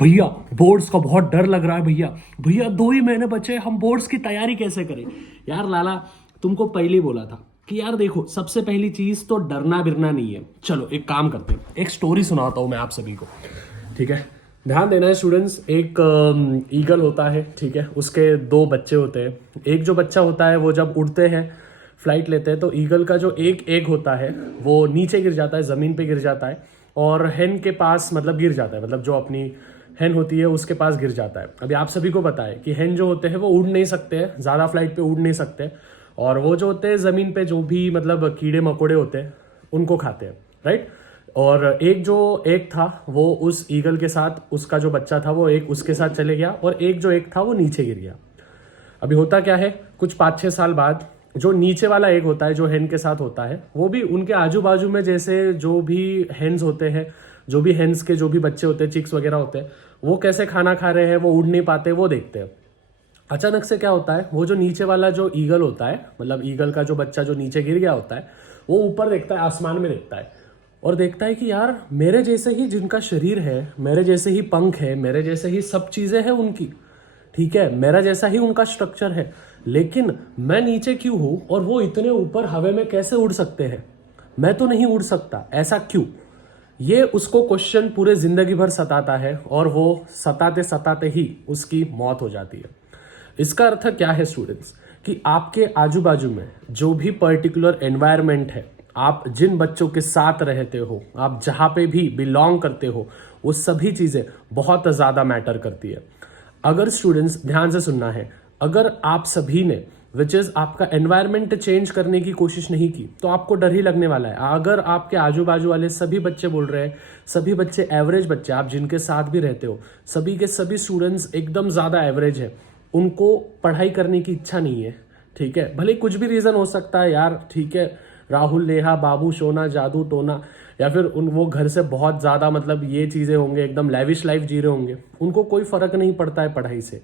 भैया बोर्ड्स का बहुत डर लग रहा है भैया। भैया 2 ही महीने बचे, हम बोर्ड्स की तैयारी कैसे करें? यार लाला, तुमको पहले ही बोला था कि यार देखो, सबसे पहली चीज तो डरना बिरना नहीं है। चलो एक काम करते हैं, एक स्टोरी सुनाता हूं मैं आप सभी को, ठीक है? ध्यान देना है स्टूडेंट्स। एक ईगल होता है, ठीक है? उसके 2 बच्चे होते हैं। एक जो बच्चा होता है वो जब उड़ते हैं, फ्लाइट लेते हैं, तो ईगल का जो एक एग होता है वो नीचे गिर जाता है, ज़मीन पे गिर जाता है और हेन के पास मतलब गिर जाता है, मतलब जो अपनी हेन होती है उसके पास गिर जाता है। अभी आप सभी को पता है कि हेन जो होते हैं वो उड़ नहीं सकते हैं, ज़्यादा फ्लाइट पे उड़ नहीं सकते, और वो जो होते हैं ज़मीन पे जो भी मतलब कीड़े मकोड़े होते हैं उनको खाते हैं, राइट? और एक जो एग था वो उस ईगल के साथ, उसका जो बच्चा था वो एक उसके साथ चले गया, और एक जो एग था वो नीचे गिर गया। अभी होता क्या है, कुछ 5-6 साल बाद जो नीचे वाला एग होता है जो हेन के साथ होता है, वो भी उनके आजू बाजू में जैसे जो भी हेन्स होते हैं, जो भी हेन्स के जो भी बच्चे होते हैं, चिक्स वगैरह होते हैं, वो कैसे खाना खा रहे हैं, वो उड़ नहीं पाते, वो देखते हैं। अचानक से क्या होता है, वो जो नीचे वाला जो ईगल होता है, मतलब ईगल का जो बच्चा जो नीचे गिर गया होता है, वो ऊपर देखता है, आसमान में देखता है, और देखता है कि यार मेरे जैसे ही जिनका शरीर है, मेरे जैसे ही पंख है, मेरे जैसे ही सब चीजें हैं उनकी, ठीक है, मेरा जैसा ही उनका स्ट्रक्चर है, लेकिन मैं नीचे क्यों हूं और वो इतने ऊपर हवा में कैसे उड़ सकते हैं? मैं तो नहीं उड़ सकता, ऐसा क्यों? ये उसको क्वेश्चन पूरे जिंदगी भर सताता है, और वो सताते सताते ही उसकी मौत हो जाती है। इसका अर्थ क्या है स्टूडेंट्स, कि आपके आजू बाजू में जो भी पर्टिकुलर एनवायरनमेंट है, आप जिन बच्चों के साथ रहते हो, आप जहां पे भी बिलोंग करते हो, वो सभी चीजें बहुत ज्यादा मैटर करती है। अगर स्टूडेंट्स ध्यान से सुनना है, अगर आप सभी ने विच इज आपका एनवायरनमेंट चेंज करने की कोशिश नहीं की, तो आपको डर ही लगने वाला है। अगर आपके आजू बाजू वाले सभी बच्चे बोल रहे हैं, सभी बच्चे एवरेज बच्चे, आप जिनके साथ भी रहते हो, सभी के सभी स्टूडेंट्स एकदम ज्यादा एवरेज है, उनको पढ़ाई करने की इच्छा नहीं है, ठीक है? भले कुछ भी रीजन हो सकता है यार, ठीक है, राहुल, नेहा, बाबू, सोना, जादू, टोना, या फिर वो घर से बहुत ज्यादा मतलब ये चीजें होंगे, एकदम लेविश लाइफ जी रहे होंगे, उनको कोई फर्क नहीं पड़ता है पढ़ाई से।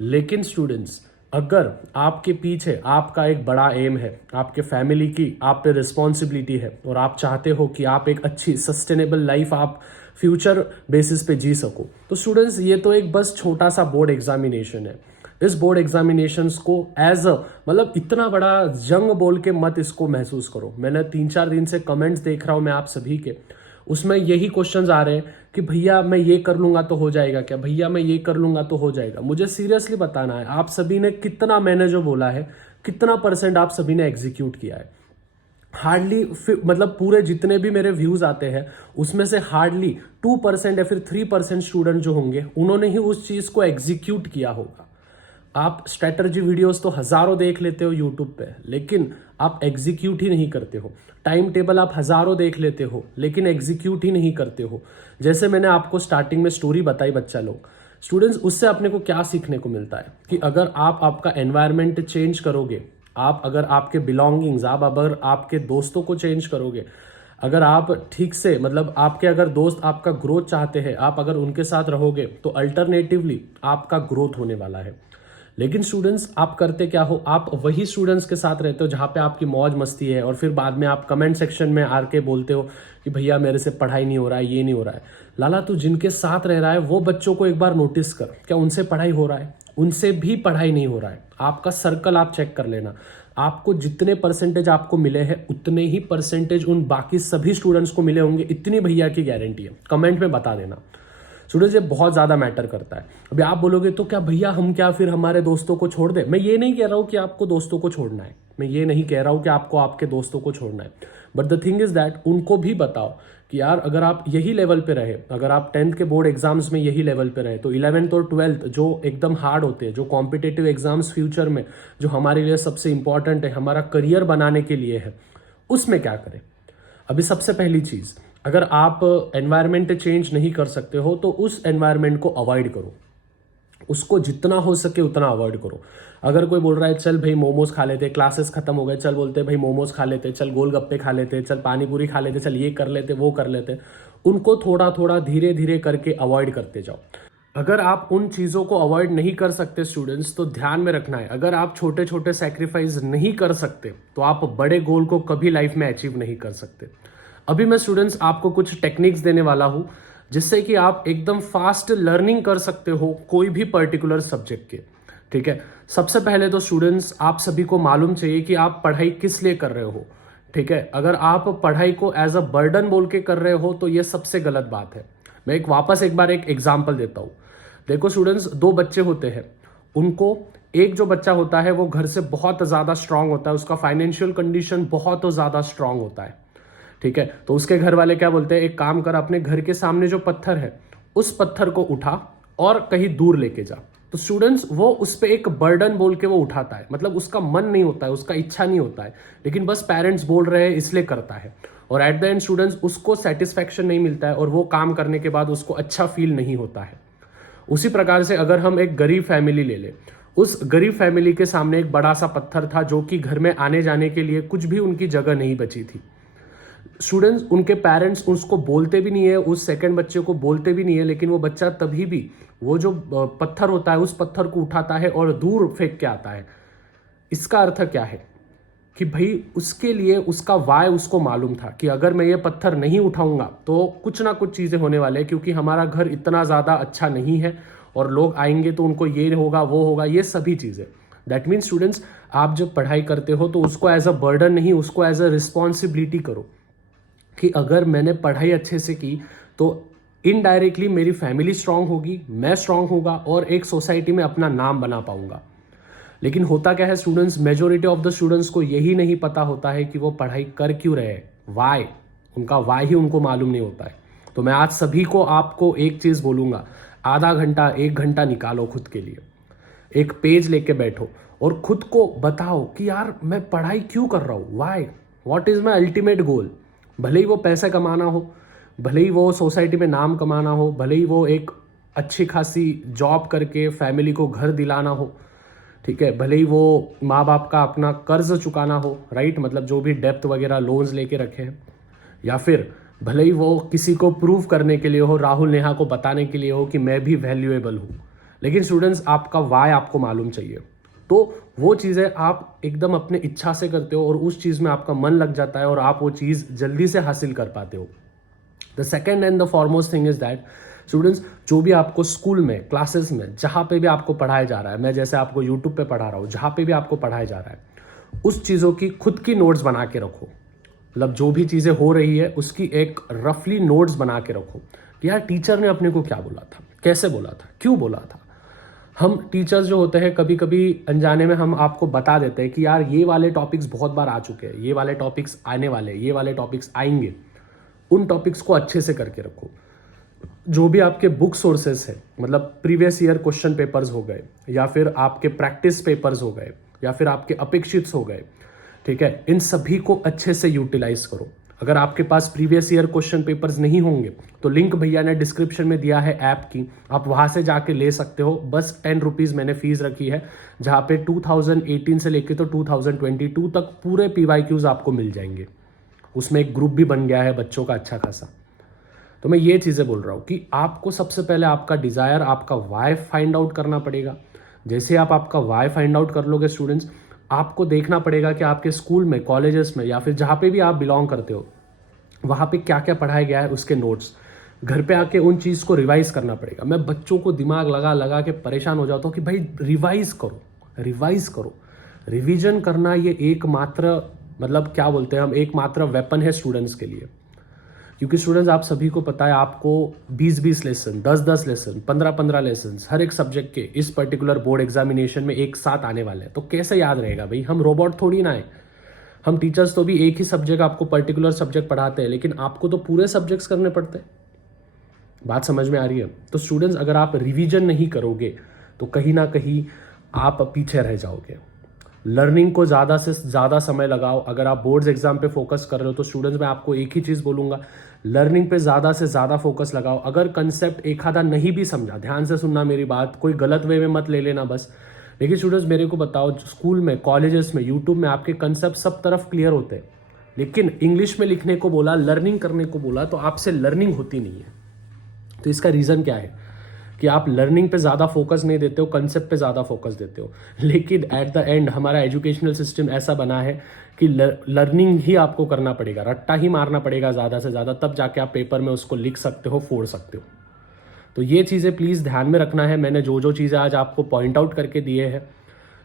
लेकिन स्टूडेंट्स, अगर आपके पीछे आपका एक बड़ा एम है, आपके फैमिली की आप पे रिस्पॉन्सिबिलिटी है, और आप चाहते हो कि आप एक अच्छी सस्टेनेबल लाइफ आप फ्यूचर बेसिस पे जी सको, तो स्टूडेंट्स ये तो एक बस छोटा सा बोर्ड एग्जामिनेशन है। इस बोर्ड एग्जामिनेशंस को एज अ मतलब इतना बड़ा जंग बोल के मत इसको महसूस करो। मैंने 3-4 दिन से कमेंट्स देख रहा हूं मैं आप सभी के, उसमें यही क्वेश्चंस आ रहे हैं कि भैया मैं ये कर लूंगा तो हो जाएगा क्या, भैया मैं ये कर लूंगा तो हो जाएगा। मुझे सीरियसली बताना है, आप सभी ने कितना, मैंने जो बोला है, कितना % आप सभी ने एग्जीक्यूट किया है? हार्डली मतलब पूरे जितने भी मेरे व्यूज आते हैं उसमें से हार्डली 2% या फिर 3% स्टूडेंट जो होंगे उन्होंने ही उस चीज को एग्जीक्यूट किया होगा। आप स्ट्रेटजी वीडियोस तो हजारों देख लेते हो यूट्यूब पे, लेकिन आप एग्जीक्यूट ही नहीं करते हो। टाइम टेबल आप हजारों देख लेते हो, लेकिन एग्जीक्यूट ही नहीं करते हो। जैसे मैंने आपको स्टार्टिंग में स्टोरी बताई बच्चा लोग, स्टूडेंट्स, उससे अपने को क्या सीखने को मिलता है कि अगर आप आपका एनवायरनमेंट चेंज करोगे, आप अगर आपके बिलोंगिंग्स, आप अगर आपके दोस्तों को चेंज करोगे, अगर आप ठीक से मतलब आपके अगर दोस्त आपका ग्रोथ चाहते हैं, आप अगर उनके साथ रहोगे, तो अल्टरनेटिवली आपका ग्रोथ होने वाला है। लेकिन स्टूडेंट्स, आप करते क्या हो, आप वही स्टूडेंट्स के साथ रहते हो जहां पे आपकी मौज मस्ती है, और फिर बाद में आप कमेंट सेक्शन में आके बोलते हो कि भैया मेरे से पढ़ाई नहीं हो रहा है, ये नहीं हो रहा है। लाला, तू जिनके साथ रह रहा है वो बच्चों को एक बार नोटिस कर, क्या उनसे पढ़ाई हो रहा है? उनसे भी पढ़ाई नहीं हो रहा है। आपका सर्कल आप चेक कर लेना, आपको जितने % आपको मिले हैं उतने ही % उन बाकी सभी स्टूडेंट्स को मिले होंगे, इतनी भैया की गारंटी है। कमेंट में बता देना स्टूडेंट्स, ये बहुत ज्यादा मैटर करता है। अभी आप बोलोगे तो क्या भैया हम क्या फिर हमारे दोस्तों को छोड़ दे? मैं ये नहीं कह रहा हूं कि आपको दोस्तों को छोड़ना है, मैं ये नहीं कह रहा हूं कि आपको आपके दोस्तों को छोड़ना है, but the thing is that उनको भी बताओ कि यार अगर आप यही लेवल पे रहे, अगर आप 10th के बोर्ड एग्जाम्स में यही लेवल पे रहे, तो 11th और 12th जो एकदम हार्ड होते हैं, जो कॉम्पिटेटिव एग्जाम्स फ्यूचर में जो हमारे लिए सबसे इंपॉर्टेंट है, हमारा करियर बनाने के लिए है, उसमें क्या करें? अभी सबसे पहली चीज, अगर आप एनवायरनमेंट चेंज नहीं कर सकते हो तो उस एनवायरनमेंट को अवॉइड करो, उसको जितना हो सके उतना अवॉइड करो। अगर कोई बोल रहा है चल भाई मोमोज खा लेते, क्लासेस खत्म हो गए, चल बोलते भाई मोमोज खा लेते, चल गोलगप्पे खा लेते, चल पानी पूरी खा लेते, चल ये कर लेते, वो कर लेते, उनको थोड़ा थोड़ा धीरे धीरे करके अवॉइड करते जाओ। अगर आप उन चीजों को अवॉइड नहीं कर सकते स्टूडेंट्स, तो ध्यान में रखना है, अगर आप छोटे छोटे सैक्रिफाइस नहीं कर सकते तो आप बड़े गोल को कभी लाइफ में अचीव नहीं कर सकते। अभी मैं स्टूडेंट्स आपको कुछ टेक्निक्स देने वाला हूं, जिससे कि आप एकदम फास्ट लर्निंग कर सकते हो कोई भी पर्टिकुलर सब्जेक्ट के। ठीक है, सबसे पहले तो स्टूडेंट्स आप सभी को मालूम चाहिए कि आप पढ़ाई किस लिए कर रहे हो। ठीक है, अगर आप पढ़ाई को एज अ बर्डन बोल के कर रहे हो तो ये सबसे गलत बात है। मैं एक बार एक एग्जाम्पल देता हूँ। देखो स्टूडेंट्स, दो बच्चे होते हैं, उनको एक जो बच्चा होता है वो घर से बहुत ज़्यादा स्ट्रांग होता है, उसका फाइनेंशियल कंडीशन बहुत ज़्यादा स्ट्रांग होता है। ठीक है, तो उसके घर वाले क्या बोलते हैं, एक काम कर, अपने घर के सामने जो पत्थर है उस पत्थर को उठा और कहीं दूर लेके जा। तो स्टूडेंट्स वो उस पर एक बर्डन बोल के वो उठाता है, मतलब उसका मन नहीं होता है, उसका इच्छा नहीं होता है, लेकिन बस पेरेंट्स बोल रहे हैं इसलिए करता है। और एट द एंड स्टूडेंट्स उसको सेटिस्फैक्शन नहीं मिलता है और वो काम करने के बाद उसको अच्छा फील नहीं होता है। उसी प्रकार से अगर हम एक गरीब फैमिली ले लें, उस गरीब फैमिली के सामने एक बड़ा सा पत्थर था जो कि घर में आने जाने के लिए कुछ भी उनकी जगह नहीं बची थी। स्टूडेंट्स, उनके पेरेंट्स उसको बोलते भी नहीं है, उस सेकंड बच्चे को बोलते भी नहीं है, लेकिन वो बच्चा तभी भी वो जो पत्थर होता है उस पत्थर को उठाता है और दूर फेंक के आता है। इसका अर्थ क्या है कि भाई उसके लिए उसका वाय उसको मालूम था कि अगर मैं ये पत्थर नहीं उठाऊंगा तो कुछ ना कुछ चीज़ें होने वाले हैं, क्योंकि हमारा घर इतना ज़्यादा अच्छा नहीं है और लोग आएंगे तो उनको ये होगा वो होगा, ये सभी चीज़ें। दैट मीन्स स्टूडेंट्स, आप जब पढ़ाई करते हो तो उसको एज अ बर्डन नहीं, उसको एज अ रिस्पॉन्सिबिलिटी करो कि अगर मैंने पढ़ाई अच्छे से की तो इनडायरेक्टली मेरी फैमिली स्ट्रांग होगी, मैं स्ट्रांग होगा और एक सोसाइटी में अपना नाम बना पाऊंगा। लेकिन होता क्या है students, majority of the students को यही नहीं पता होता है कि वो पढ़ाई कर क्यों रहे हैं, वाई, उनका वाई ही उनको मालूम नहीं होता है। तो मैं आज सभी को आपको एक चीज़ बोलूँगा, आधा घंटा 1 घंटा निकालो खुद के लिए, एक पेज लेके बैठो और खुद को बताओ कि यार मैं पढ़ाई क्यों कर रहा हूँ, why, what is my ultimate goal. भले ही वो पैसे कमाना हो, भले ही वो सोसाइटी में नाम कमाना हो, भले ही वो एक अच्छी खासी जॉब करके फैमिली को घर दिलाना हो, ठीक है, भले ही वो माँ बाप का अपना कर्ज चुकाना हो, राइट, मतलब जो भी डेप्थ वगैरह लोन्स लेके रखे हैं, या फिर भले ही वो किसी को प्रूव करने के लिए हो, राहुल नेहा को बताने के लिए हो कि मैं भी वैल्यूएबल हूँ। लेकिन स्टूडेंट्स, आपका वाय आपको मालूम चाहिए, तो वो चीज़ें आप एकदम अपने इच्छा से करते हो और उस चीज़ में आपका मन लग जाता है और आप वो चीज़ जल्दी से हासिल कर पाते हो। The second and the foremost thing is that students, जो भी आपको स्कूल में, क्लासेस में, जहाँ पे भी आपको पढ़ाया जा रहा है, मैं जैसे आपको यूट्यूब पे पढ़ा रहा हूँ, जहाँ पे भी आपको पढ़ाया जा रहा है, उस चीज़ों की खुद की नोट्स बना के रखो। मतलब जो भी चीज़ें हो रही है उसकी एक रफली नोट्स बना के रखो कि यार टीचर ने अपने को क्या बोला था, कैसे बोला था, क्यों बोला था। हम टीचर्स जो होते हैं कभी कभी अनजाने में हम आपको बता देते हैं कि यार ये वाले टॉपिक्स बहुत बार आ चुके हैं, ये वाले टॉपिक्स आने वाले, ये वाले टॉपिक्स आएंगे। उन टॉपिक्स को अच्छे से करके रखो। जो भी आपके बुक सोर्सेस है, मतलब प्रीवियस ईयर क्वेश्चन पेपर्स हो गए, या फिर आपके प्रैक्टिस पेपर्स हो गए, या फिर आपके अपेक्षित हो गए, ठीक है, इन सभी को अच्छे से यूटिलाइज करो। अगर आपके पास प्रीवियस ईयर क्वेश्चन पेपर्स नहीं होंगे तो लिंक भैया ने डिस्क्रिप्शन में दिया है ऐप की, आप वहां से जाके ले सकते हो। बस 10 रुपीज़ मैंने फीस रखी है, जहाँ पे 2018 से लेके तो 2022 तक पूरे PYQs आपको मिल जाएंगे। उसमें एक ग्रुप भी बन गया है बच्चों का अच्छा खासा। तो मैं ये चीज़ें बोल रहा हूँ कि आपको सबसे पहले आपका डिज़ायर, आपका वाई फाइंड आउट करना पड़ेगा। जैसे आप आपका वाई फाइंड आउट कर लोगे स्टूडेंट्स, आपको देखना पड़ेगा कि आपके स्कूल में, कॉलेजेस में, या फिर जहाँ पे भी आप बिलोंग करते हो वहाँ पे क्या क्या पढ़ाया गया है, उसके नोट्स घर पे आके उन चीज़ को रिवाइज करना पड़ेगा। मैं बच्चों को दिमाग लगा लगा के परेशान हो जाता हूँ कि भाई रिवाइज करो, रिवाइज करो। रिवीजन करना ये एकमात्र, मतलब क्या बोलते हैं हम, एकमात्र वेपन है स्टूडेंट्स के लिए। क्योंकि स्टूडेंट्स, आप सभी को पता है आपको 20-20 लेसन, 10-10 लेसन, 15-15 लेसन हर एक सब्जेक्ट के इस पर्टिकुलर बोर्ड एग्जामिनेशन में एक साथ आने वाले हैं। तो कैसे याद रहेगा भाई, हम रोबोट थोड़ी ना है। हम टीचर्स तो भी एक ही सब्जेक्ट, आपको पर्टिकुलर सब्जेक्ट पढ़ाते हैं, लेकिन आपको तो पूरे सब्जेक्ट्स करने पड़ते हैं। बात समझ में आ रही है? तो स्टूडेंट्स, अगर आप रिवीजन नहीं करोगे तो कहीं ना कहीं आप पीछे रह जाओगे। लर्निंग को ज़्यादा से ज़्यादा समय लगाओ। अगर आप बोर्ड्स एग्जाम पे फोकस कर रहे हो तो स्टूडेंट्स, मैं आपको एक ही चीज़ बोलूँगा, लर्निंग पे ज़्यादा से ज़्यादा फोकस लगाओ। अगर कंसेप्ट एक आधा नहीं भी समझा, ध्यान से सुनना मेरी बात, कोई गलत वे में मत ले लेना बस। लेकिन स्टूडेंट्स, मेरे को बताओ, स्कूल में, कॉलेजेस में, यूट्यूब में आपके कंसेप्ट सब तरफ क्लियर होते हैं, लेकिन इंग्लिश में लिखने को बोला, लर्निंग करने को बोला तो आपसे लर्निंग होती नहीं है। तो इसका रीज़न क्या है कि आप लर्निंग पे ज़्यादा फोकस नहीं देते हो, कंसेप्ट पे ज़्यादा फोकस देते हो। लेकिन एट द एंड हमारा एजुकेशनल सिस्टम ऐसा बना है कि लर्निंग ही आपको करना पड़ेगा, रट्टा ही मारना पड़ेगा ज़्यादा से ज़्यादा, तब जाके आप पेपर में उसको लिख सकते हो, फोड़ सकते हो। तो ये चीज़ें प्लीज़ ध्यान में रखना है। मैंने जो जो चीज़ें आज आपको पॉइंट आउट करके दिए हैं,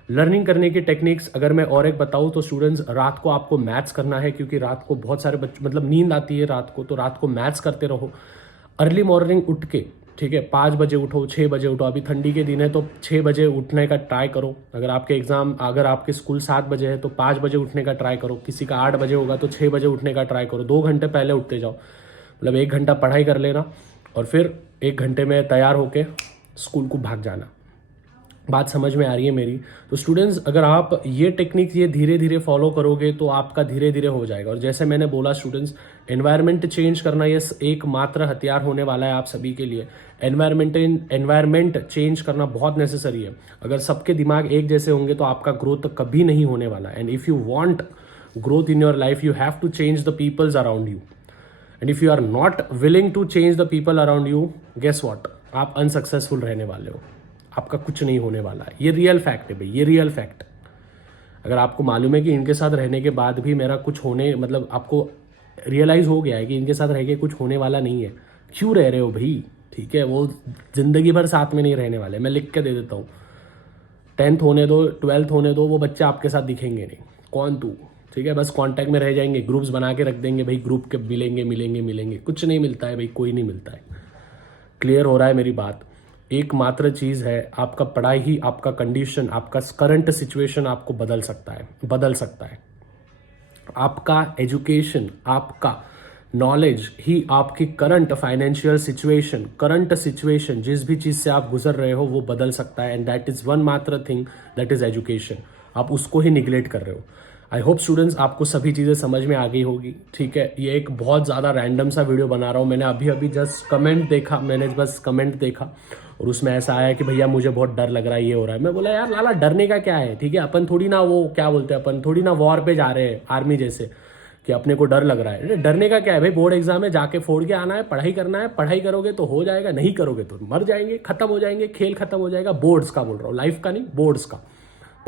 लर्निंग करने की टेक्निक्स अगर मैं और एक बताऊँ तो स्टूडेंट्स, रात को आपको मैथ्स करना है, क्योंकि रात को बहुत सारे बच्चे मतलब नींद आती है रात को, तो रात को मैथ्स करते रहो। अर्ली मॉर्निंग उठ के, ठीक है, 5 बजे उठो, 6 बजे उठो। अभी ठंडी के दिन है तो 6 बजे उठने का ट्राई करो। अगर आपके स्कूल 7 बजे है तो 5 बजे उठने का ट्राई करो। किसी का 8 बजे होगा तो 6 बजे उठने का ट्राई करो। 2 घंटे पहले उठते जाओ, मतलब 1 घंटा पढ़ाई कर लेना और फिर 1 घंटे में तैयार होके स्कूल को भाग जाना। बात समझ में आ रही है मेरी? तो स्टूडेंट्स, अगर आप ये टेक्निक ये धीरे धीरे फॉलो करोगे तो आपका धीरे धीरे हो जाएगा। और जैसे मैंने बोला स्टूडेंट्स, एनवायरनमेंट चेंज करना ये एकमात्र हथियार होने वाला है आप सभी के लिए। एनवायरनमेंट चेंज करना बहुत नेसेसरी है। अगर सबके दिमाग एक जैसे होंगे तो आपका ग्रोथ कभी नहीं होने वाला। And if you want growth in your life, you have to change the peoples around you. And if you are not willing to change the people around you, guess what? आप unsuccessful रहने वाले हो, आपका कुछ नहीं होने वाला है। ये रियल फैक्ट है भाई, ये रियल फैक्ट। अगर आपको मालूम है कि इनके साथ रहने के बाद भी मेरा कुछ होने, मतलब आपको रियलाइज हो गया है कि इनके साथ रह के कुछ होने वाला नहीं है, क्यों रह रहे हो भाई? ठीक है, वो जिंदगी भर साथ में नहीं रहने वाले। मैं लिख के दे देता हूँ, 10th होने दो, 12th होने दो, वो बच्चे आपके साथ दिखेंगे नहीं। कौन तू? ठीक है, बस कांटेक्ट में रह जाएंगे, ग्रुप्स बना के रख देंगे भाई, ग्रुप के मिलेंगे। कुछ नहीं मिलता है भाई, कोई नहीं मिलता है। क्लियर हो रहा है मेरी बात? एकमात्र चीज़ है, आपका पढ़ाई ही, आपका कंडीशन, आपका करंट सिचुएशन आपको बदल सकता है। आपका एजुकेशन, आपका नॉलेज ही आपकी करंट फाइनेंशियल सिचुएशन, जिस भी चीज़ से आप गुजर रहे हो वो बदल सकता है। एंड दैट इज़ वन मात्र थिंग, दैट इज़ एजुकेशन। आप उसको ही निगलेक्ट कर रहे हो। आई होप स्टूडेंट्स आपको सभी चीज़ें समझ में आ गई होगी। ठीक है, ये एक बहुत ज़्यादा रैंडम सा वीडियो बना रहा हूँ। मैंने अभी जस्ट कमेंट देखा और उसमें ऐसा आया कि भैया मुझे बहुत डर लग रहा है, ये हो रहा है। मैं बोला यार लाला, डरने का क्या है? ठीक है, अपन थोड़ी ना वो क्या बोलते हैं, अपन थोड़ी ना वॉर पे जा रहे हैं आर्मी जैसे कि अपने को डर लग रहा है। डरने का क्या है भाई? बोर्ड एग्जाम है, जाके फोड़ के आना है, पढ़ाई करना है। पढ़ाई करोगे तो हो जाएगा, नहीं करोगे तो मर जाएंगे, खत्म हो जाएंगे, खेल खत्म हो जाएगा। बोर्ड्स का बोल रहा हूँ, लाइफ का नहीं, बोर्ड्स का।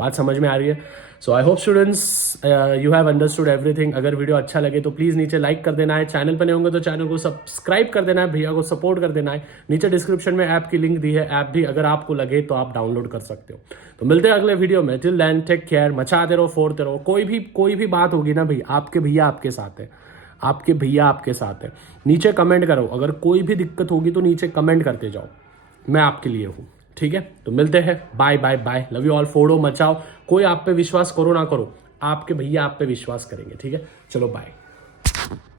बात समझ में आ रही है? So I hope students you have understood everything. अगर वीडियो अच्छा लगे तो प्लीज़ नीचे लाइक कर देना है। चैनल पर नहीं होंगे तो चैनल को सब्सक्राइब कर देना है, भैया को सपोर्ट कर देना है। नीचे डिस्क्रिप्शन में ऐप की लिंक दी है, ऐप भी अगर आपको लगे तो आप डाउनलोड कर सकते हो। तो मिलते हैं अगले वीडियो में। टिल देन टेक केयर, मचाते रहो, फोड़ते रहो। कोई भी बात होगी ना भाई, आपके भैया आपके साथ है। नीचे कमेंट करो, अगर कोई भी दिक्कत होगी तो नीचे कमेंट करते जाओ, मैं आपके लिए हूँ। ठीक है, तो मिलते हैं। बाय। Love you all. फोड़ो मचाओ, कोई आप पे विश्वास करो ना करो, आपके भैया आप पे विश्वास करेंगे। ठीक है, चलो बाय।